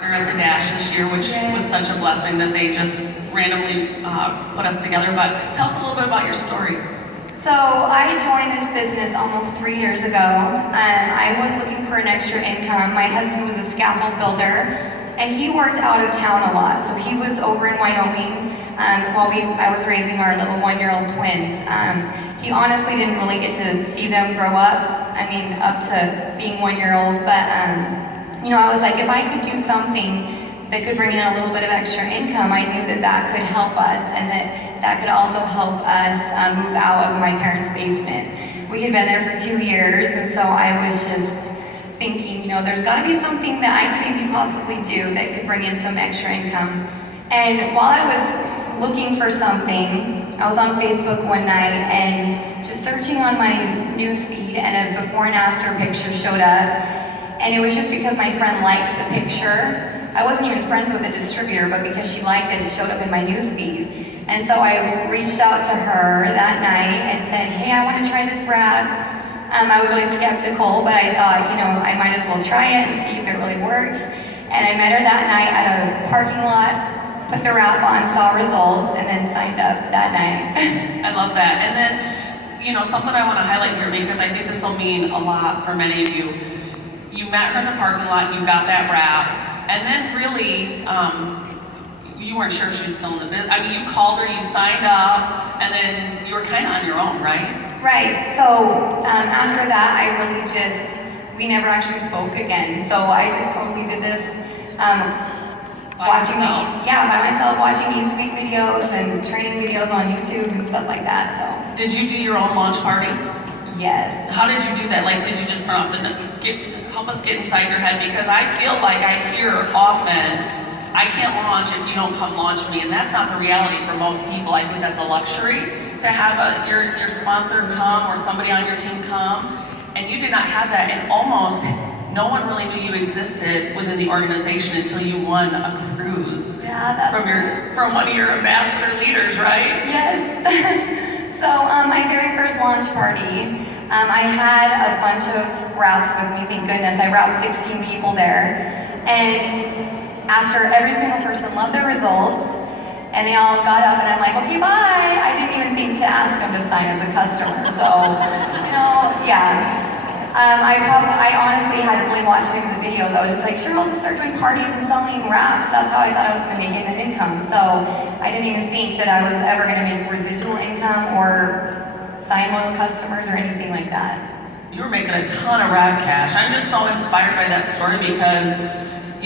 At the Dash this year, which was such a blessing that they just randomly put us together. But tell us a little bit about your story. So I joined this business almost 3 years ago. I was looking for an extra income. My husband was a scaffold builder, and he worked out of town a lot. So he was over in Wyoming while I was raising our little 1-year-old twins. He honestly didn't really get to see them grow up. I mean, up to being 1-year-old, but I was like, if I could do something that could bring in a little bit of extra income, I knew that that could help us, and that could also help us move out of my parents' basement. We had been there for 2 years, and so I was just thinking, there's got to be something that I could maybe possibly do that could bring in some extra income. And while I was looking for something, I was on Facebook one night and just searching on my news feed, and a before and after picture showed up. And it was just because my friend liked the picture. I wasn't even friends with the distributor, but because she liked it, it showed up in my newsfeed. And so I reached out to her that night and said, hey, I want to try this wrap. I was really skeptical, but I thought, I might as well try it and see if it really works. And I met her that night at a parking lot, put the wrap on, saw results, and then signed up that night. I love that. And then, something I want to highlight here, because I think this will mean a lot for many of you. You met her in the parking lot, you got that wrap, and then really, you weren't sure if she was still in the business. I mean, you called her, you signed up, and then you were kind of on your own, right? Right, so after that, we never actually spoke again. So I just totally did this by myself, watching these sweet videos and training videos on YouTube and stuff like that, so. Did you do your own launch party? Yes. How did you do that? Like, did you just turn off help us get inside your head? Because I feel like I hear often, I can't launch if you don't come launch me, and that's not the reality for most people. I think that's a luxury to have your sponsor come or somebody on your team come, and you did not have that, and almost no one really knew you existed within the organization until you won a cruise from one of your ambassador leaders, right? Yes. So my very first launch party, I had a bunch of wraps with me, thank goodness. I wrapped 16 people there. And after every single person loved their results, and they all got up and I'm like, okay, bye. I didn't even think to ask them to sign as a customer. So, I honestly hadn't really watched any of the videos. I was just like, sure, I'll just start doing parties and selling wraps. That's how I thought I was gonna make an income. So I didn't even think that I was ever gonna make residual income or sign loyal customers or anything like that. You were making a ton of wrap cash. I'm just so inspired by that story because,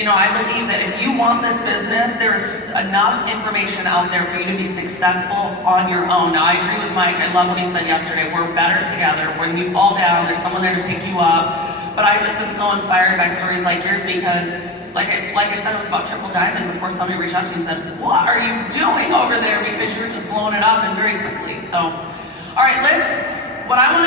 I believe that if you want this business, there's enough information out there for you to be successful on your own. Now, I agree with Mike. I love what he said yesterday. We're better together. When you fall down, there's someone there to pick you up. But I just am so inspired by stories like yours because, like I said, it was about Triple Diamond before somebody reached out to you and said, what are you doing over there? Because you were just blowing it up and very quickly. So, all right, what I want to